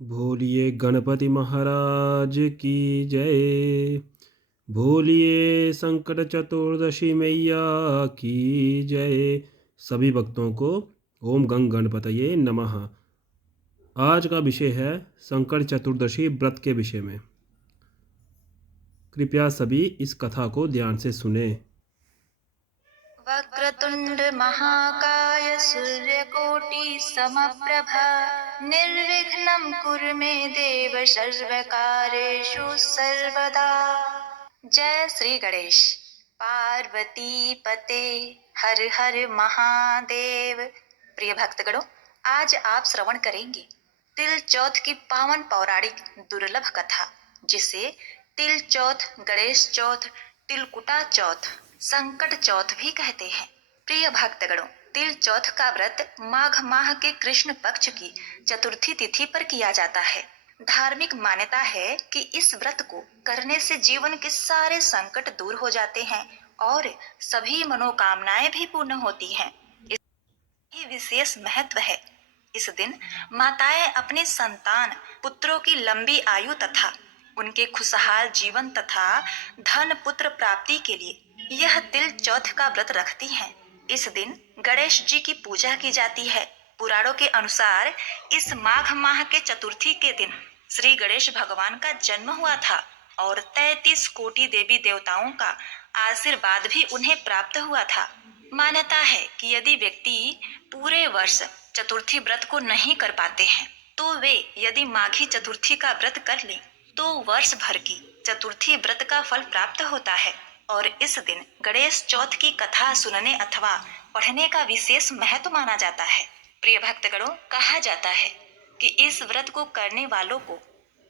बोलिए गणपति महाराज की जय। बोलिए संकट चतुर्दशी मैया की जय। सभी भक्तों को ओम गंग गणपतये नमः। आज का विषय है संकट चतुर्दशी व्रत के विषय में। कृपया सभी इस कथा को ध्यान से सुने। वक्रतुंड महाकाय सूर्यकोटि समप्रभा निर्विघ्नं कुरु मे देव सर्वकार्येषु सर्वदा। जय श्री गणेश। पार्वती पते हर हर महादेव। प्रिय भक्तगणों, आज आप श्रवण करेंगे तिल चौथ की पावन पौराणिक दुर्लभ कथा, जिसे तिल चौथ, गणेश चौथ, तिलकुटा चौथ, संकट चौथ भी कहते हैं। प्रिय भक्तगणों, तिल चौथ का व्रत माघ माह के कृष्ण पक्ष की चतुर्थी तिथि पर किया जाता है। धार्मिक मान्यता है कि इस व्रत को करने से जीवन के सारे संकट दूर हो जाते हैं और सभी मनोकामनाएं भी पूर्ण होती हैं। इसकी विशेष महत्व है। इस दिन माताएं अपने संतान पुत्रों की लंबी आयु तथा उनके खुशहाल जीवन तथा धन पुत्र प्राप्ति के लिए यह तिल चौथ का व्रत रखती हैं। इस दिन गणेश जी की पूजा की जाती है। पुराणों के अनुसार इस माघ माह के चतुर्थी के दिन श्री गणेश भगवान का जन्म हुआ था और 33 कोटि देवी देवताओं का आशीर्वाद भी उन्हें प्राप्त हुआ था। मान्यता है कि यदि व्यक्ति पूरे वर्ष चतुर्थी व्रत को नहीं कर पाते हैं, तो वे यदि माघी चतुर्थी का व्रत कर लें तो वर्ष भर की चतुर्थी व्रत का फल प्राप्त होता है। और इस दिन गणेश चौथ की कथा सुनने अथवा पढ़ने का विशेष महत्व माना जाता है। प्रिय भक्तगणों, कहा जाता है कि इस व्रत को करने वालों को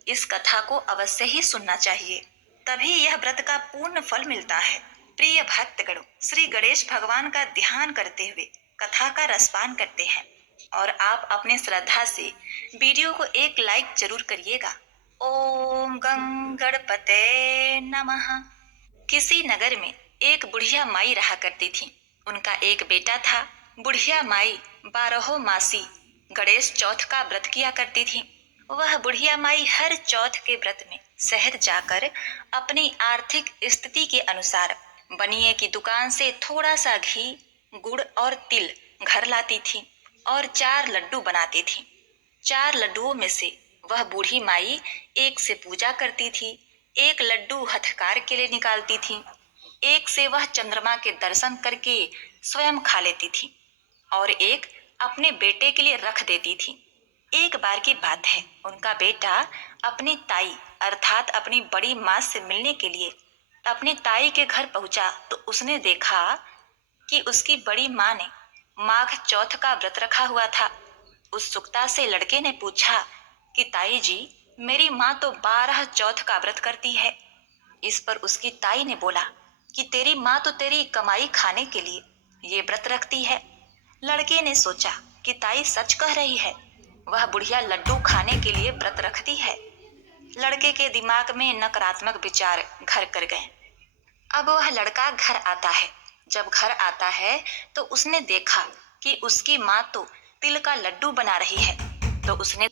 इस कथा को अवश्य ही सुनना चाहिए, तभी यह व्रत का पूर्ण फल मिलता है। प्रिय भक्तगणों, श्री गणेश भगवान का ध्यान करते हुए कथा का रसपान करते हैं और आप अपने श्रद्धा से वीडियो को एक लाइक जरूर करिएगा। ओम गं गणपते नमः। किसी नगर में एक बुढ़िया माई रहा करती थी। उनका एक बेटा था। बुढ़िया माई 12 मासी गणेश चौथ का व्रत किया करती थी। वह बुढ़िया माई हर चौथ के व्रत में शहर जाकर अपनी आर्थिक स्थिति के अनुसार बनिए की दुकान से थोड़ा सा घी, गुड़ और तिल घर लाती थी और 4 लड्डू बनाती थी। 4 लड्डुओं में से वह बूढ़ी माई एक से पूजा करती थी, एक लड्डू हथकार के लिए निकालती थी, एक से वह चंद्रमा के दर्शन करके स्वयं खा लेती थी और एक अपने बेटे के लिए रख देती थी। एक बार की बात है, उनका बेटा अपनी ताई अर्थात अपनी बड़ी माँ से मिलने के लिए अपनी ताई के घर पहुंचा तो उसने देखा कि उसकी बड़ी माँ ने माघ चौथ का व्रत रखा हुआ था। उत्सुकता से लड़के ने पूछा कि ताई जी, मेरी माँ तो 12 चौथ का व्रत करती है। इस पर उसकी ताई ने बोला कि तेरी माँ तो तेरी कमाई खाने के लिए ये व्रत रखती है। लड़के ने सोचा कि ताई सच कह रही है, वह बुढ़िया लड्डू खाने के लिए व्रत रखती है। लड़के के दिमाग में नकारात्मक विचार घर कर गए। अब वह लड़का घर आता है। जब घर आता है तो उसने देखा कि उसकी माँ तो तिल का लड्डू बना रही है। तो उसने,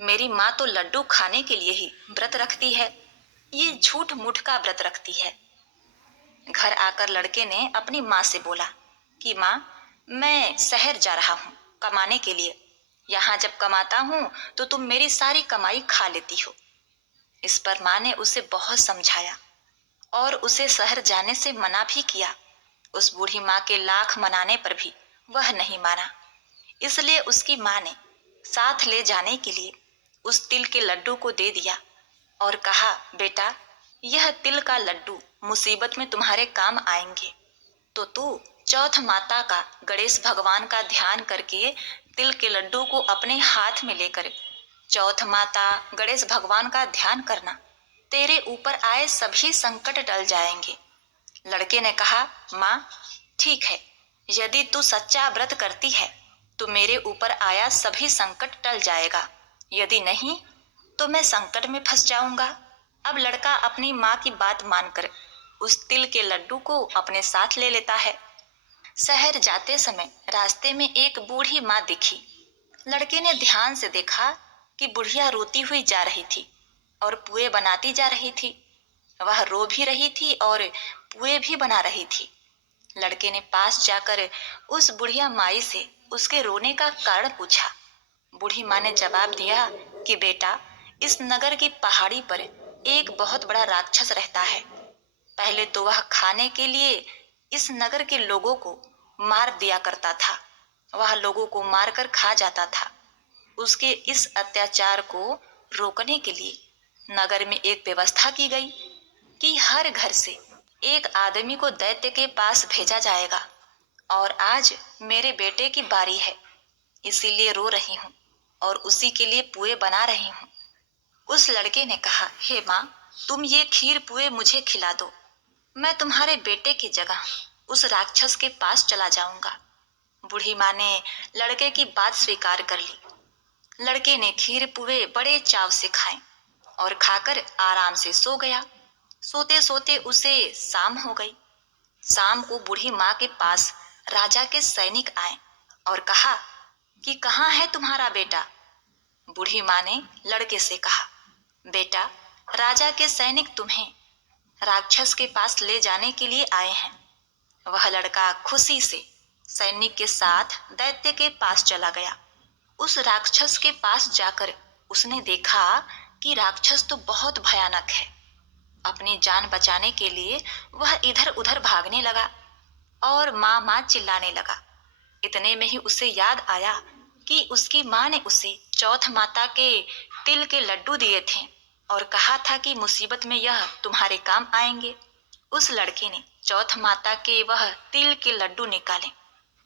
मेरी माँ तो लड्डू खाने के लिए ही व्रत रखती है, ये झूठ मूठ का व्रत रखती है। घर आकर लड़के ने अपनी माँ से बोला कि माँ, मैं शहर जा रहा हूँ कमाने के लिए। यहाँ जब कमाता हूँ तो तुम मेरी सारी कमाई खा लेती हो। इस पर माँ ने उसे बहुत समझाया और उसे शहर जाने से मना भी किया। उस बूढ़ी माँ के लाख मनाने पर भी वह नहीं माना। इसलिए उसकी माँ ने साथ ले जाने के लिए उस तिल के लड्डू को दे दिया और कहा, बेटा, यह तिल का लड्डू मुसीबत में तुम्हारे काम आएंगे, तो तू चौथ माता का, गणेश भगवान का ध्यान करके तिल के लड्डू को अपने हाथ में लेकर चौथ माता, गणेश भगवान का ध्यान करना, तेरे ऊपर आए सभी संकट टल जाएंगे। लड़के ने कहा, माँ, ठीक है, यदि तू सच्चा व्रत करती है तो मेरे ऊपर आया सभी संकट टल जाएगा, यदि नहीं तो मैं संकट में फंस जाऊंगा। अब लड़का अपनी माँ की बात मानकर उस तिल के लड्डू को अपने साथ ले लेता है। शहर जाते समय रास्ते में एक बूढ़ी माँ दिखी। लड़के ने ध्यान से देखा कि बुढ़िया रोती हुई जा रही थी और पुए बनाती जा रही थी। वह रो भी रही थी और पुए भी बना रही थी। लड़के ने पास जाकर उस बुढ़िया माई से उसके रोने का कारण पूछा। बूढ़ी माँ ने जवाब दिया कि बेटा, इस नगर की पहाड़ी पर एक बहुत बड़ा राक्षस रहता है। पहले तो वह खाने के लिए इस नगर के लोगों को मार दिया करता था। वह लोगों को मारकर खा जाता था। उसके इस अत्याचार को रोकने के लिए नगर में एक व्यवस्था की गई कि हर घर से एक आदमी को दैत्य के पास भेजा जाएगा। और आज मेरे बेटे की बारी है, इसीलिए रो रही हूँ और उसी के लिए पुए बना रही हूँ। उस लड़के ने कहा, हे माँ, तुम ये खीर पुए मुझे खिला दो। मैं तुम्हारे बेटे की जगह उस राक्षस के पास चला जाऊंगा। बूढ़ी माँ ने लड़के की बात स्वीकार कर ली। लड़के ने खीर पुए बड़े चाव से खाए और खाकर आराम से सो गया। सोते सोते उसे शाम हो गई। शाम को बूढ़ी माँ के पास राजा के सैनिक आए और कहा कि कहाँ है तुम्हारा बेटा। बूढ़ी माँ ने लड़के से कहा, बेटा, राजा के सैनिक तुम्हें राक्षस के पास ले जाने के लिए आए हैं। वह लड़का खुशी से सैनिक के साथ दैत्य के पास चला गया। उस राक्षस के पास जाकर उसने देखा कि राक्षस तो बहुत भयानक है। अपनी जान बचाने के लिए वह इधर उधर भागने लगा और माँ माँ चिल्लाने लगा। इतने में ही उसे याद आया कि उसकी माँ ने उसे चौथ माता के तिल के लड्डू दिए थे और कहा था कि मुसीबत में यह तुम्हारे काम आएंगे। उस लड़के ने चौथ माता के वह तिल के लड्डू निकाले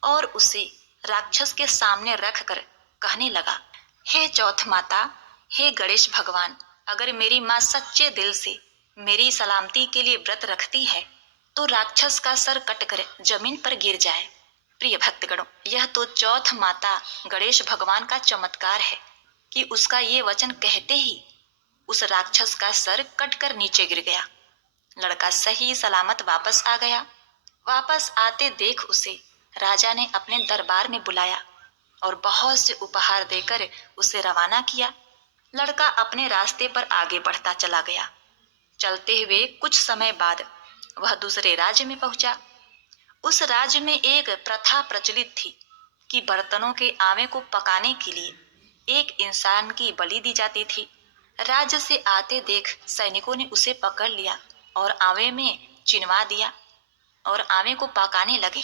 और उसे राक्षस के सामने रख कर कहने लगा, हे चौथ माता, हे गणेश भगवान, अगर मेरी माँ सच्चे दिल से मेरी सलामती के लिए व्रत रखती है तो राक्षस का सर कटकर जमीन पर गिर जाए। प्रिय भक्तगणों, यह तो चौथ माता गणेश भगवान का चमत्कार है कि उसका ये वचन कहते ही उस राक्षस का सर कटकर नीचे गिर गया। लड़का सही सलामत वापस आ गया। वापस आते देख उसे राजा ने अपने दरबार में बुलाया और बहुत से उपहार देकर उसे रवाना किया। लड़का अपने रास्ते पर आगे बढ़ता चला गया। चलते हुए कुछ समय बाद वह दूसरे राज्य में पहुंचा। उस राज्य में एक प्रथा प्रचलित थी कि बर्तनों के आवे को पकाने के लिए एक इंसान की बलि दी जाती थी। राज्य से आते देख सैनिकों ने उसे पकड़ लिया और आवे में चिनवा दिया और आवे को पकाने लगे।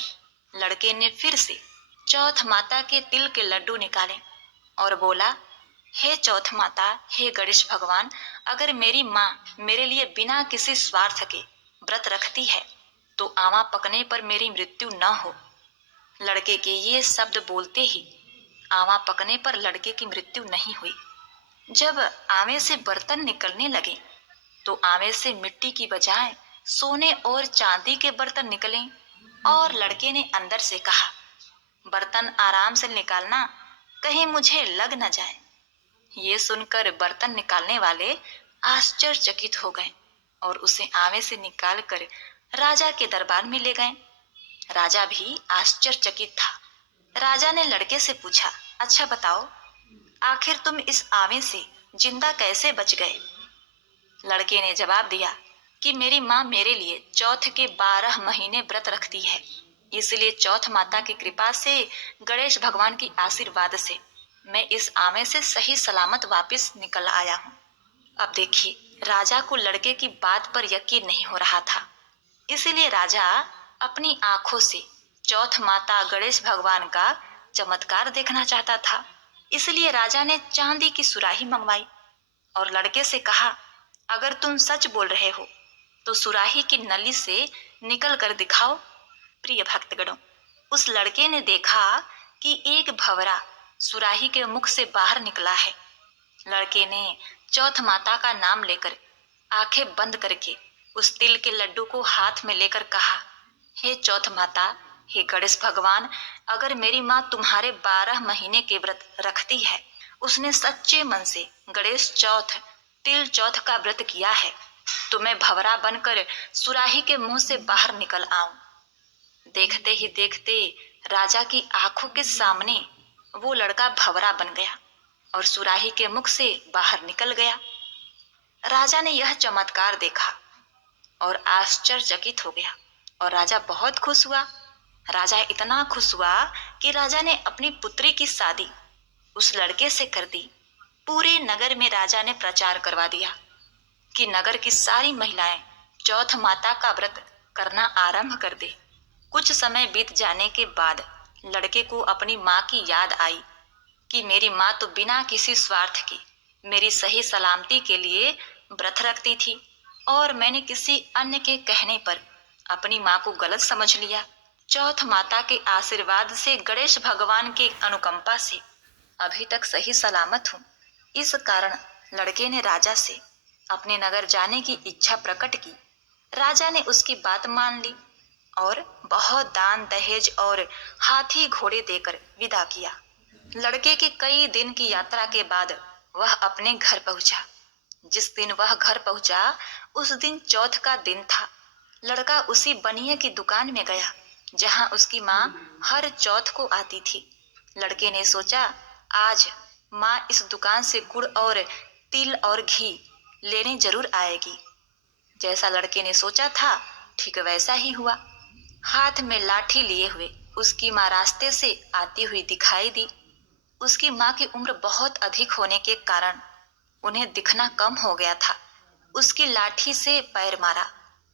लड़के ने फिर से चौथ माता के तिल के लड्डू निकाले और बोला, हे चौथ माता, हे गणेश भगवान, अगर मेरी माँ मेरे लिए बिना किसी स्वार्थ के व्रत रखती है तो आवा पकने पर मेरी मृत्यु न हो। लड़के के ये शब्द बोलते ही आवा पकने पर लड़के की मृत्यु नहीं हुई। जब आवे से बर्तन निकलने लगे तो आवे से मिट्टी की बजाय सोने और चांदी के बर्तन निकले और लड़के ने अंदर से कहा, बर्तन आराम से निकालना, कहीं मुझे लग न जाए। ये सुनकर बर्तन निकालने वाले आश्चर्यचकित हो गए और उसे आवे से निकालकर राजा के दरबार में ले गए। राजा भी आश्चर्यचकित था। राजा ने लड़के से पूछा, अच्छा बताओ, आखिर तुम इस आवे से जिंदा कैसे बच गए? लड़के ने जवाब दिया कि मेरी माँ मेरे लिए चौथ के 12 महीने व्रत रखती है, इसलिए चौथ माता की कृपा से, गणेश भगवान की आशीर्वाद से मैं इस आवे से सही सलामत वापस निकल आया हूँ। अब देखिए, राजा को लड़के की बात पर यकीन नहीं हो रहा था, इसीलिए राजा अपनी आंखों से चौथ माता गणेश भगवान का चमत्कार देखना चाहता था। इसलिए राजा ने चांदी की सुराही मंगवाई और लड़के से कहा, अगर तुम सच बोल रहे हो तो सुराही की नली से निकल कर दिखाओ। प्रिय भक्तगणों, उस लड़के ने देखा कि एक भंवरा सुराही के मुख से बाहर निकला है। लड़के ने चौथ माता का नाम लेकर आंखें बंद करके उस तिल के लड्डू को हाथ में लेकर कहा, हे चौथ माता, हे गणेश भगवान, अगर मेरी माँ तुम्हारे 12 महीने के व्रत रखती है, उसने सच्चे मन से गणेश चौथ, तिल चौथ का व्रत किया है, तो मैं भंवरा बनकर सुराही के मुंह से बाहर निकल आऊं। देखते ही देखते राजा की आंखों के सामने वो लड़का भंवरा बन गया और सुराही के मुख से बाहर निकल गया। राजा ने यह चमत्कार देखा और आश्चर्यचकित हो गया और राजा बहुत खुश हुआ। राजा इतना खुश हुआ कि राजा ने अपनी पुत्री की शादी उस लड़के से कर दी। पूरे नगर में राजा ने प्रचार करवा दिया कि नगर की सारी महिलाएं चौथ माता का व्रत करना आरंभ कर दे। कुछ समय बीत जाने के बाद लड़के को अपनी माँ की याद आई कि मेरी माँ तो बिना किसी स्वार्थ के मेरी सही सलामती के लिए व्रत रखती थी और मैंने किसी अन्य के कहने पर अपनी माँ को गलत समझ लिया। चौथ माता के आशीर्वाद से, गणेश भगवान के अनुकंपा से अभी तक सही सलामत हूँ। इस कारण लड़के ने राजा से अपने नगर जाने की इच्छा प्रकट की। राजा ने उसकी बात मान ली और बहुत दान दहेज और हाथी घोड़े देकर विदा किया। लड़के के कई दिन की यात्रा के बाद वह अपने घर पहुंचा। जिस दिन वह घर पहुंचा उस दिन चौथ का दिन था। लड़का उसी बनिए की दुकान में गया जहां उसकी माँ हर चौथ को आती थी। लड़के ने सोचा, आज माँ इस दुकान से गुड़ और तिल और घी लेने जरूर आएगी। जैसा लड़के ने सोचा था ठीक वैसा ही हुआ। हाथ में लाठी लिए हुए उसकी माँ रास्ते से आती हुई दिखाई दी। उसकी माँ की उम्र बहुत अधिक होने के कारण उन्हें दिखना कम हो गया था। उसकी लाठी से पैर मारा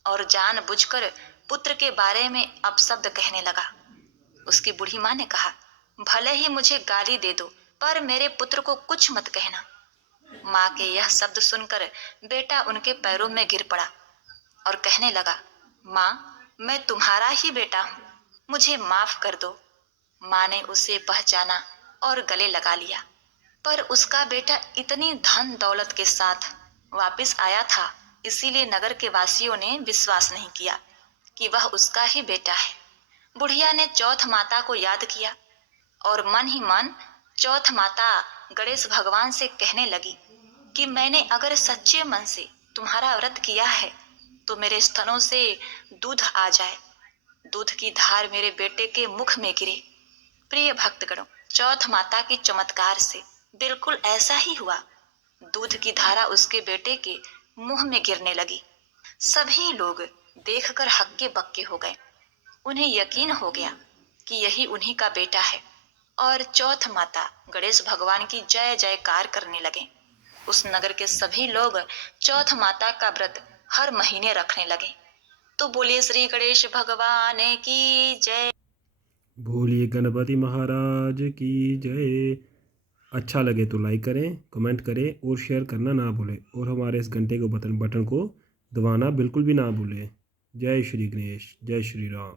और जानबूझकर पुत्र के बारे में अपशब्द कहने लगा। उसकी बूढ़ी माँ ने कहा, भले ही मुझे गाली दे दो पर मेरे पुत्र को कुछ मत कहना। माँ के यह शब्द सुनकर बेटा उनके पैरों में गिर पड़ा और कहने लगा, माँ, मैं तुम्हारा ही बेटा हूँ, मुझे माफ कर दो। माँ ने उसे पहचाना और गले लगा लिया, पर उसका बेटा इतनी धन दौलत के साथ वापस आया था, इसीलिए नगर के वासियों ने विश्वास नहीं किया कि वह उसका ही बेटा है। बुढ़िया ने चौथ माता को याद किया और मन ही मन चौथ माता गणेश भगवान से कहने लगी कि मैंने अगर सच्चे मन से तुम्हारा व्रत किया है तो मेरे स्तनों से दूध आ जाए, दूध की धार मेरे बेटे के मुख में गिरे। प्रिय भक्तगणों, चौथ माता की चमत्कार से बिल्कुल ऐसा ही हुआ। दूध की धारा उसके बेटे के मुंह में गिरने लगी। सभी लोग देखकर हक्के बक्के हो गए। उन्हें यकीन हो गया कि यही उन्हीं का बेटा है और चौथ माता गणेश भगवान की जय जयकार करने लगे। उस नगर के सभी लोग चौथ माता का व्रत हर महीने रखने लगे। तो बोलिए श्री गणेश भगवान की जय। बोलिए गणपति महाराज की जय। अच्छा लगे तो लाइक करें, कमेंट करें और शेयर करना ना भूलें और हमारे इस घंटे को बटन को दबाना बिल्कुल भी ना भूलें। जय श्री गणेश, जय श्री राम।